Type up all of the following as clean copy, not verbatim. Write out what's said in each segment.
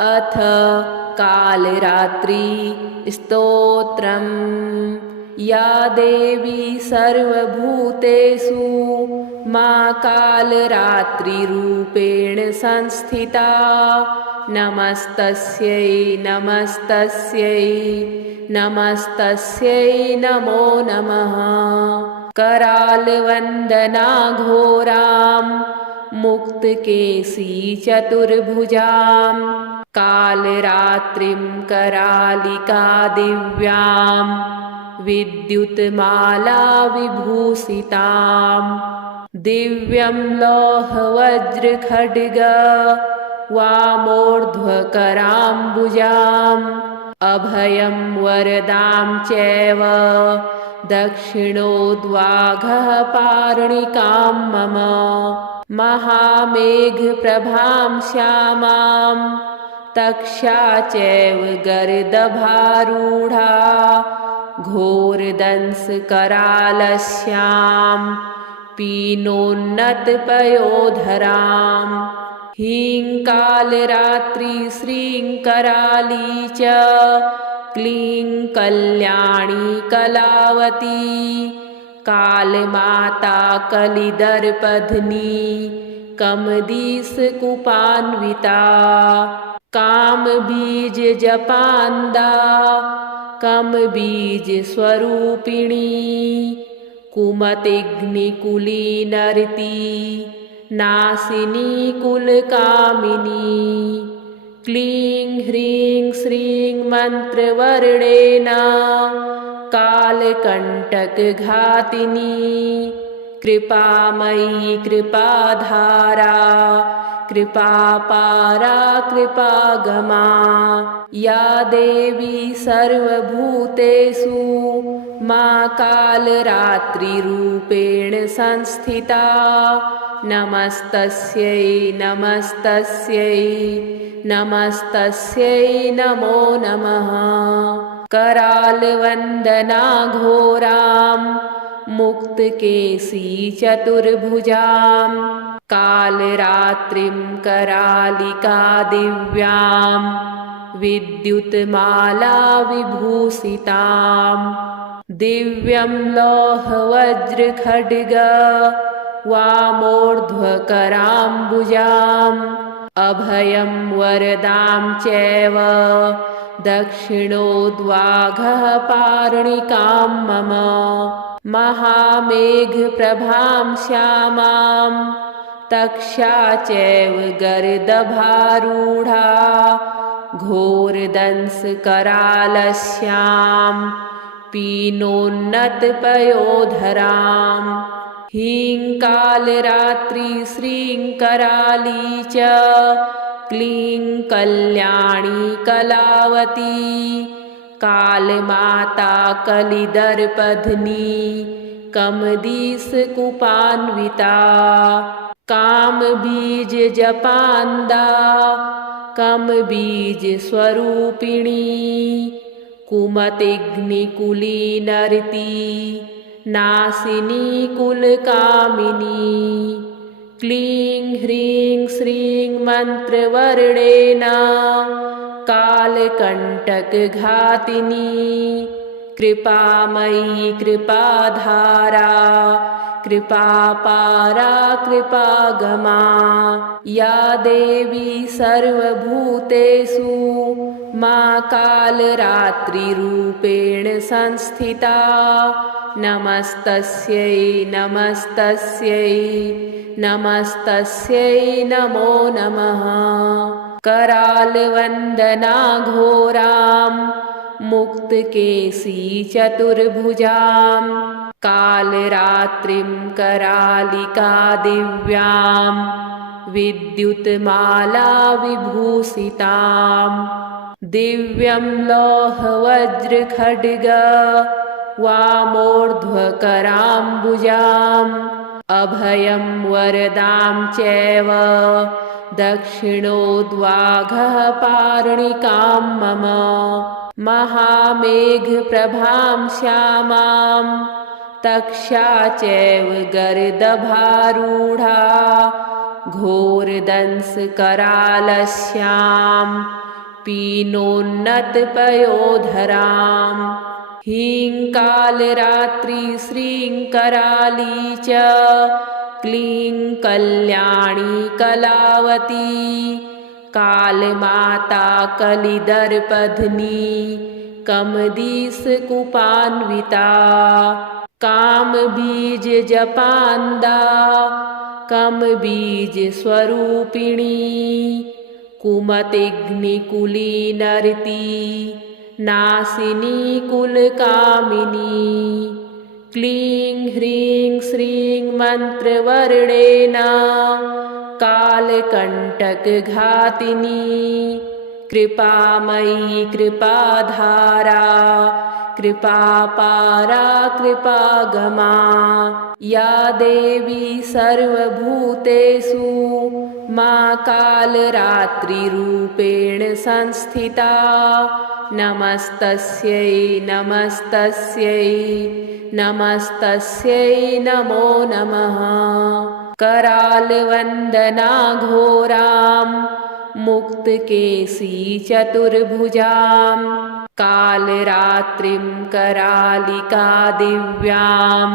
अथ कालरात्रि स्तोत्रम्। या देवी सर्वभूतेषु मा कालरात्रिरूपेण संस्थिता नमस्तस्यै नमस्तस्यै नमस्तस्यै नमो नमः। करालवन्दना घोरां मुक्तकेशी चतुर्भुजां कालरात्रिं करालिका दिव्यां विद्युत्माला विभूषितां दिव्यं लौहवज्रखड्ग वामोर्ध्वकराम्बुजाम् अभयं वरदां चैव दक्षिणोद्वाघः पार्णिकां मम महामेघप्रभां श्यामां तक्षा चैव गर्दभारूढा घोरदंशकरालस्यां पीनोन्नतपयोधरां ह्रीं कालरात्रि श्रीं कराली च क्लीं कल्याणी कलावती कालमाता कलिदर्पध्नी कमदीसकुपान्विता कामबीजजपान्दा कमबीजस्वरूपिणी कुमतिग्निकुलीनरती नासिनी कुलकामिनी क्लीं ह्रीं श्रीं मन्त्रवर्णेन कालकण्टकघातिनी कृपामयी कृपाधारा कृपापारा कृपागमा या देवी सर्वभूतेषु मा कालरात्रिरूपेण संस्थिता नमस्तस्यै नमस्तस्यै नमस्तस्यै नमो नमः। करालवन्दना घोरां मुक्तकेशी चतुर्भुजां कालरात्रिं करालिका दिव्यां विद्युत्माला विभूषितां दिव्यं लौहवज्रखड्ग वामोर्ध्वकराम्बुजाम् अभयं वरदां चैव दक्षिणोद्वाघः पार्णिकां मम महामेघप्रभां श्यामां तक्षा चैव गर्दभारूढा घोरदंशकरालस्यां पीनोन्नतपयोधरां ह्रीं कालरात्रि श्रीं कराली च क्लीं कल्याणी कलावती कालमाता कलिदर्पध्नी कमदीसकुपान्विता कामबीजजपान्दा कमबीजस्वरूपिणी कुमतिग्निकुलीनरती नासिनी कुलकामिनी क्लीं ह्रीं श्रीं मन्त्रवर्णेन कालकण्टकघातिनी कृपामयी कृपाधारा कृपापारा कृपागमा या देवी सर्वभूतेषु मा कालरात्रिरूपेण संस्थिता नमस्तस्यै नमस्तस्यै नमस्तस्यै नमो नमः। करालवन्दना घोरां मुक्तकेशी चतुर्भुजां कालरात्रिं करालिका दिव्यां विद्युत्माला विभूषितां दिव्यं लौहवज्रखड्ग वामोर्ध्वकराम्बुजाम् अभयं वरदां चैव दक्षिणोद्वाघः पार्णिकां मम महामेघप्रभां श्यामां तक्षा चैव गर्दभारूढा घोरदंशकरालस्यां पीनोन्नतपयोधराम् ह्रीं कालरात्रि श्रीं कराली च क्लीं कल्याणी कलावती कालमाता कलिदर्पध्नी कमदीसकुपान्विता कामबीज जपान्दा कमबीज स्वरूपिणी कुमतिग्निकुली नरती नासिनी कुलकामिनी क्लीं ह्रीं श्रीं मन्त्रवर्णेन कालकण्टकघातिनी कृपामयी कृपाधारा कृपापारा कृपागमा या देवी सर्वभूतेषु मां कालरात्रिरूपेण संस्थिता नमस्तस्यै नमस्तस्यै नमस्तस्यै नमो नमः करालवन्दना घोरां मुक्तकेशी चतुर्भुजां कालरात्रिं करालिका दिव्यां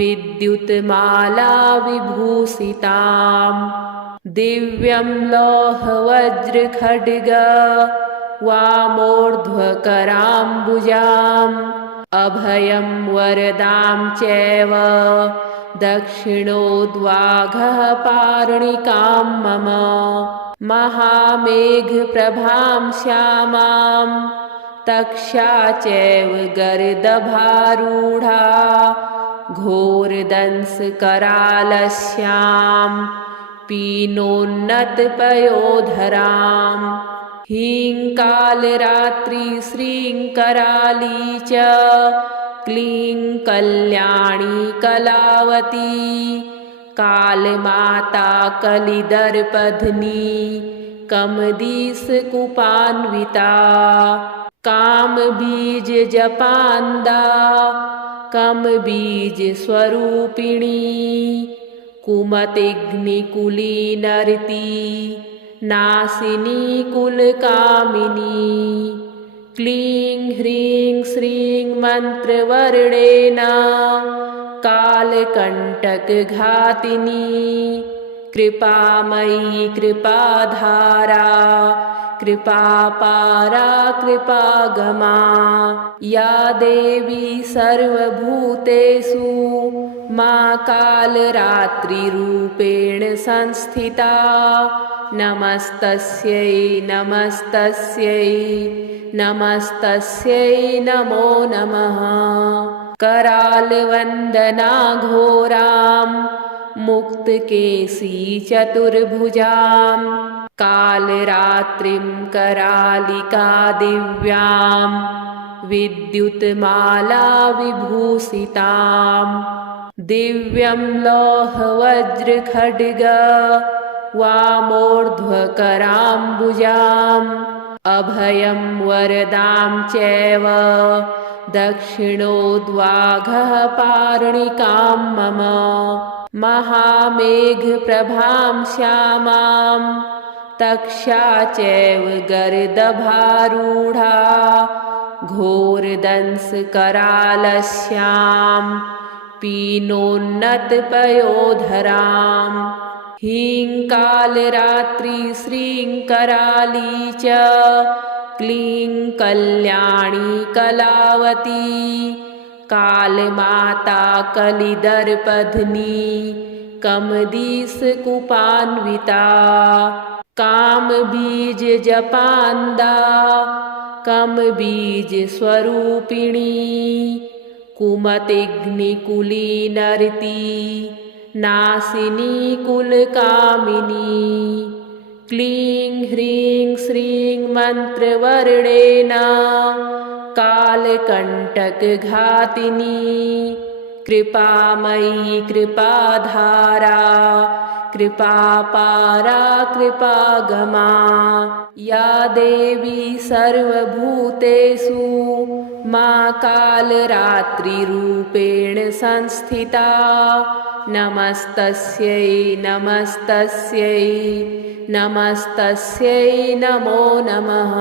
विद्युत्माला विभूषितां दिव्यं लौहवज्रखड्ग वामोर्ध्वकराम्बुजाम् अभयं वरदां चैव दक्षिणोद्वाघः पार्णिकां मम महामेघप्रभां श्यामां तक्षा चैव गर्दभारूढा घोरदंसकरालस्यां पीनोन्नतपयोधराम् ह्रीं कालरात्रि श्रीं कराली च क्लीं कल्याणी कलावती कालमाता कलिदर्पध्नी कमदीसकुपान्विता कामबीज जपान्दा कमबीज स्वरूपिणी कुमतिग्निकुली नरती नासिनी कुलकामिनी क्लीं ह्रीं श्रीं मन्त्रवर्णेन कालकण्टकघातिनी कृपामयी कृपाधारा कृपापारा कृपागमा या देवी सर्वभूतेषु मां कालरात्रिरूपेण संस्थिता नमस्तस्यै नमस्तस्यै नमस्तस्यै नमो नमः करालवन्दना घोरां मुक्तकेशी चतुर्भुजां कालरात्रिं करालिका दिव्यां विद्युत्माला विभूषितां दिव्यं लौहवज्रखड्ग वामोर्ध्वकराम्बुजाम् अभयं वरदां चैव दक्षिणोद्वाघः पार्णिकां मम महामेघप्रभां श्यामां तक्षा चैव गर्दभारूढा घोरदंसकरालस्यां पीनोन्नतपयोधराम् ह्रीं कालरात्रि श्रीं कराली च क्लीं कल्याणी कलावती कालमाता कलिदर्पध्नी कमदीसकुपान्विता कामबीज जपान्दा कमबीज स्वरूपिणी कुमतिग्निकुली नरती नासिनी कुलकामिनी क्लीं ह्रीं श्रीं मन्त्रवर्णेन कालकण्टकघातिनी कृपामयी कृपाधारा कृपापारा कृपागमा या देवी सर्वभूतेषु मां कालरात्रिरूपेण संस्थिता नमस्तस्यै नमस्तस्यै नमस्तस्यै नमो नमः।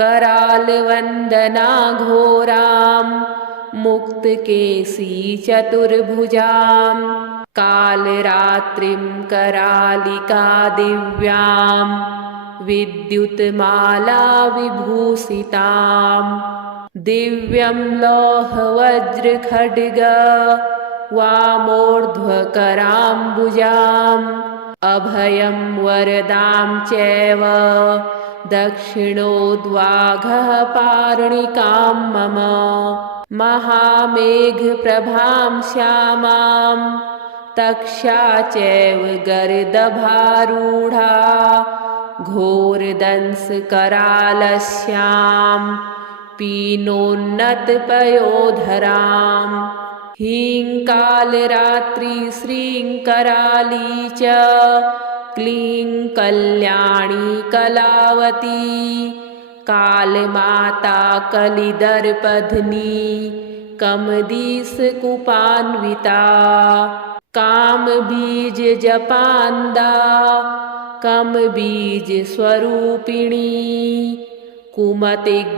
करालवन्दना घोरां मुक्तकेशी चतुर्भुजां कालरात्रिं करालिका दिव्यां विद्युत्माला विभूषितां दिव्यं लौहवज्रखड्ग वामोर्ध्वकराम्बुजाम् अभयं वरदां चैव दक्षिणोद्वाघः पार्णिकां मम महामेघप्रभां श्यामां तक्षा चैव गर्दभारूढा घोरदंसकरालस्यां पीनोन्नतपयोधराम् ह्रीं कालरात्रि श्रीं कराली च क्लीं कल्याणी कलावती कालमाता कलिदर्पध्नी कमदीसकुपान्विता कामबीजजपान्दा कमबीजस्वरूपिणी कुमतिग्निकुलीनरती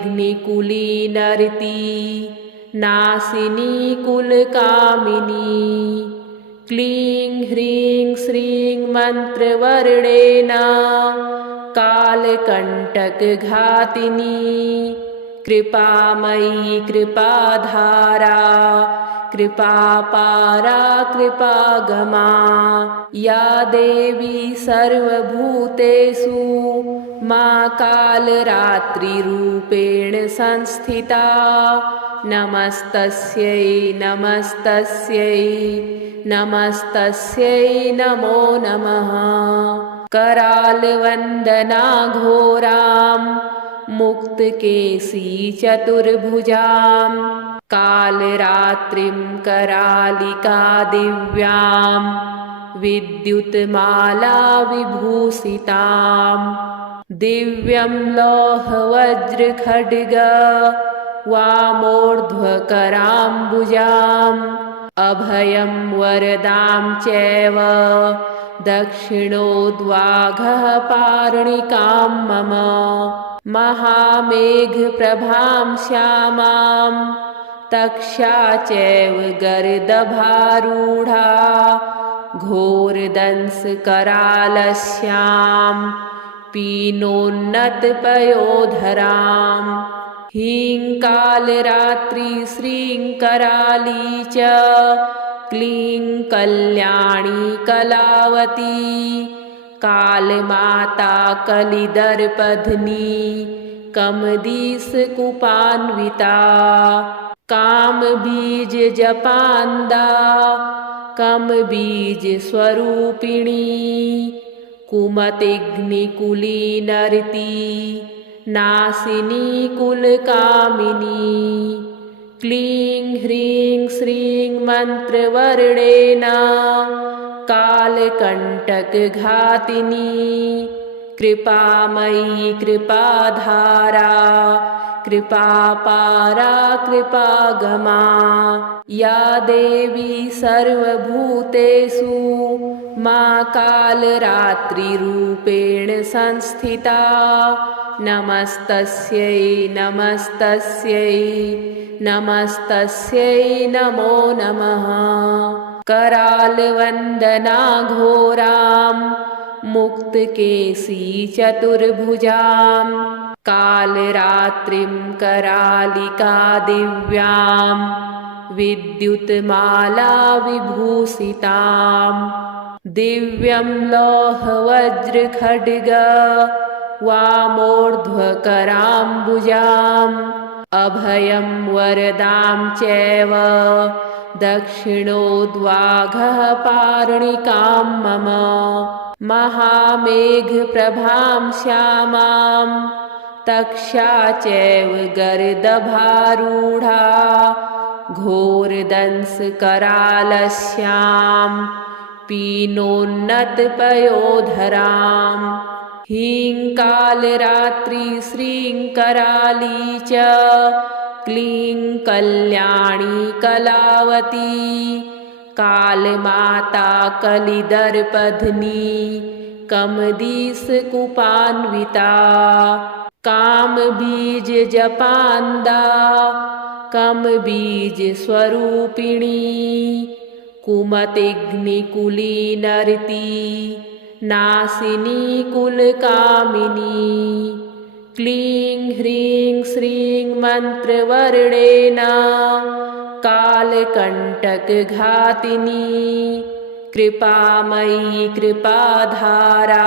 नासिनी कुलकामिनी क्लीं ह्रीं श्रीं मन्त्रवर्णेन कालकण्टकघातिनी कृपामयी कृपाधारा कृपापारा कृपागमा या देवी सर्वभूतेषु मां कालरात्रिरूपेण संस्थिता नमस्तस्यै नमस्तस्यै नमस्तस्यै नमो नमः। करालवन्दना घोरां मुक्तकेशी चतुर्भुजां कालरात्रिं करालिका दिव्यां विद्युत्माला विभूषितां दिव्यं लौहवज्रखड्ग वामोर्ध्वकराम्बुजाम् अभयं वरदां चैव दक्षिणोद्वाघः पार्णिकां मम महामेघप्रभां श्यामां तक्षा चैव गर्दभारूढा घोरदंसकरालस्यां पीनोन्नतपयोधराम् ह्रीं कालरात्रि श्रीं कराली च क्लीं कल्याणी कलावती कालमाता कलिदर्पध्नी कमदीसकुपान्विता कामबीजजपान्दा कमबीजस्वरूपिणी कुमतिग्निकुलीनरती नासिनी कुलकामिनी क्लीं ह्रीं श्रीं मन्त्रवर्णेन कालकण्टकघातिनी कृपामयी कृपाधारा कृपापारा कृपागमा या देवी सर्वभूतेषु मां कालरात्रिरूपेण संस्थिता नमस्तस्यै नमस्तस्यै नमस्तस्यै नमो नमः। करालवन्दना घोरां मुक्तकेशी चतुर्भुजां कालरात्रिं करालिका दिव्यां विद्युत्माला विभूषितां दिव्यं लौहवज्रखड्ग वामोर्ध्वकराम्बुजाम् अभयं वरदां चैव दक्षिणोद्वाघः पार्णिकां मम महामेघप्रभां श्यामां तक्षा चैव गर्दभारूढा घोरदंसकरालस्यां पीनोन्नतपयोधराम् ह्रीं कालरात्रि श्रीं कराली च क्लीं कल्याणी कलावती कालमाता कलिदर्पध्नी कमदीसकुपान्विता कामबीज जपान्दा कमबीज स्वरूपिणी कुमतिग्निकुलीनर्ती नासिनी कुलकामिनी क्लीं ह्रीं श्रीं मन्त्रवर्णेन कालकण्टकघातिनी कृपामयी कृपाधारा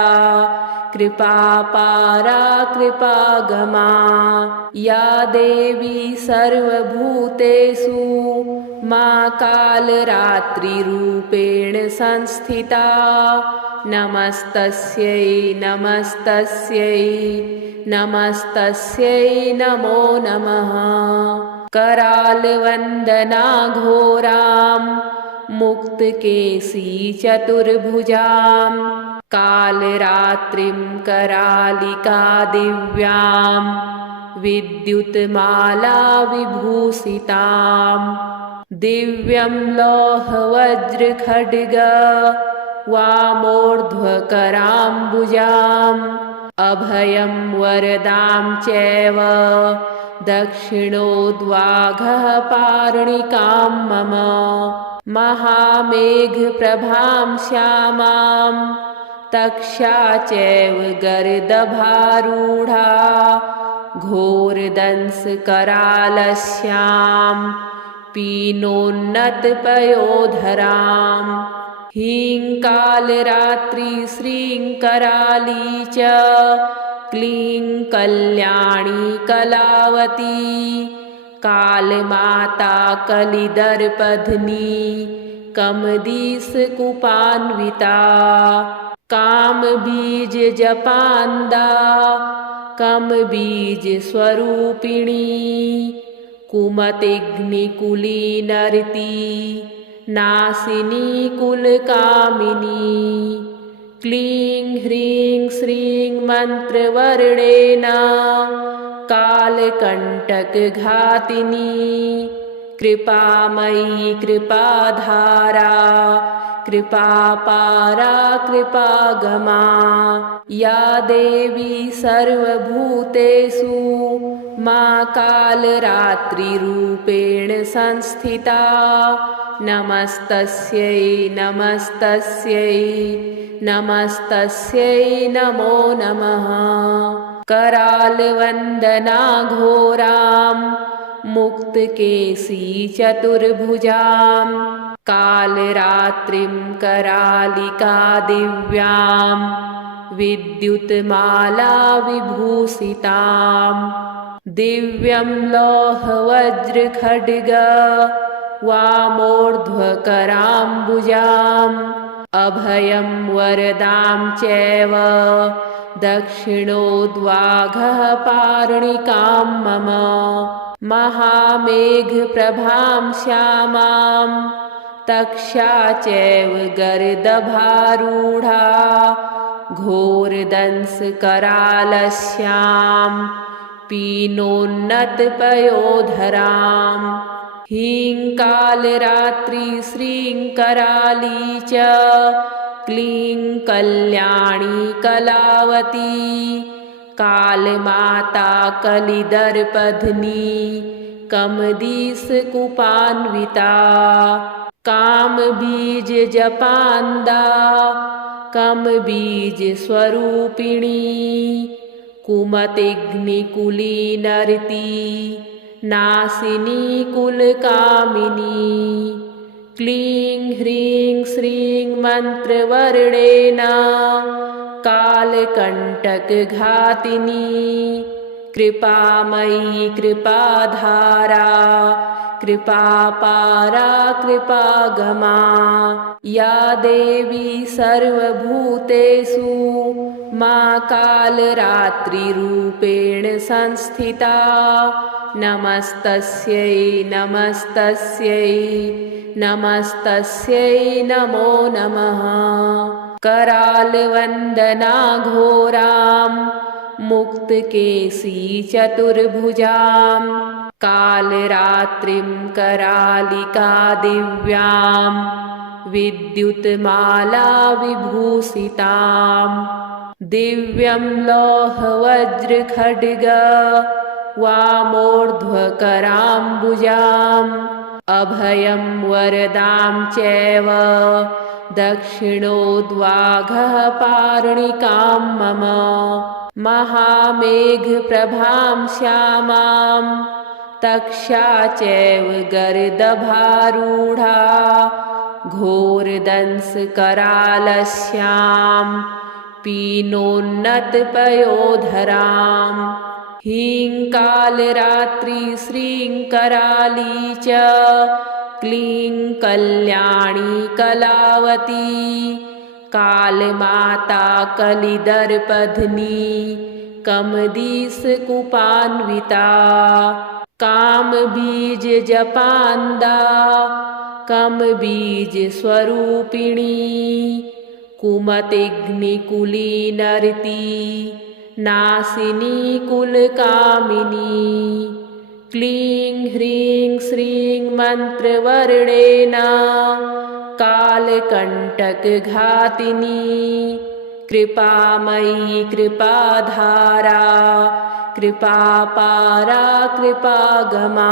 कृपापारा कृपागमा या देवी सर्वभूतेषु मा कालरात्रिरूपेण संस्थिता नमस्तस्यै नमस्तस्यै नमस्तस्यै नमो नमः करालवन्दना घोरां मुक्तकेशी चतुर्भुजां कालरात्रिं करालिका दिव्यां विद्युत्माला विभूषितां दिव्यं लौहवज्रखड्ग वामोर्ध्वकराम्बुजाम् अभयं वरदां चैव दक्षिणोद्वाघः पार्णिकां मम महामेघप्रभां श्यामां तक्षा चैव गर्दभारूढा घोरदंसकरालस्यां पीनोन्नतपयोधरां ह्रीं कालरात्रि श्रीं कराली च क्लीं कल्याणी कलावती कालमाता कलिदर्पध्नी कमदीसकुपान्विता कामबीज जपान्दा कमबीज स्वरूपिणी कुमतिग्निकुलीनर्ती नासिनी कुलकामिनी क्लीं ह्रीं श्रीं मन्त्रवर्णेन कालकण्टकघातिनी कृपामयी कृपाधारा कृपापारा कृपागमा या देवी सर्वभूतेषु मा कालरात्रिरूपेण संस्थिता नमस्तस्यै नमस्तस्यै नमस्तस्यै नमो नमः करालवन्दना घोरां मुक्तकेशी चतुर्भुजां कालरात्रिं करालिका दिव्यां विद्युत्माला विभूषितां दिव्यं लौहवज्रखड्ग वामोर्ध्वकराम्बुजाम् अभयं वरदां चैव दक्षिणोद्वाघः पार्णिकां मम महामेघप्रभां श्यामां तक्षा चैव गर्दभारूढा घोरदंसकरालस्यां पीनोन्नतपयोधरां ह्रीं कालरात्रि श्रीं कराली च क्लीं कल्याणी कलावती कालमाता कलिदर्पध्नी कमदीसकुपान्विता कामबीज जपान्दा कमबीज स्वरूपिणी कुमतिग्निकुलीनर्ती नासिनी कुलकामिनी क्लीं ह्रीं श्रीं मन्त्रवर्णेन कालकण्टकघातिनी कृपामयी कृपाधारा कृपापारा कृपागमा या देवी सर्वभूतेषु मा कालरात्रिरूपेण संस्थिता नमस्तस्यै नमस्तस्यै नमस्तस्यै नमो नमः करालवन्दना घोरां मुक्तकेशी चतुर्भुजां कालरात्रिं करालिका दिव्यां विद्युत्माला विभूषिताम् दिव्यं लौहवज्रखड्ग वामोर्ध्वकराम्बुजाम् अभयं वरदां चैव दक्षिणोद्वाघः पार्णिकां मम महामेघप्रभां श्यामां तक्षा चैव गर्दभारूढा घोरदंसकरालस्यां पीनोन्नतपयोधराम् ह्रीं कालरात्रि श्रीं कराली च क्लीं कल्याणी कलावती कालमाता कलिदर्पध्नी कमदीसकुपान्विता कामबीजजपान्दा कमबीजस्वरूपिणी कुमतिग्निकुलीनरती नासिनी कुलकामिनी क्लीं ह्रीं श्रीं मन्त्रवर्णेन कालकण्टकघातिनी कृपामयी कृपाधारा कृपापारा कृपागमा।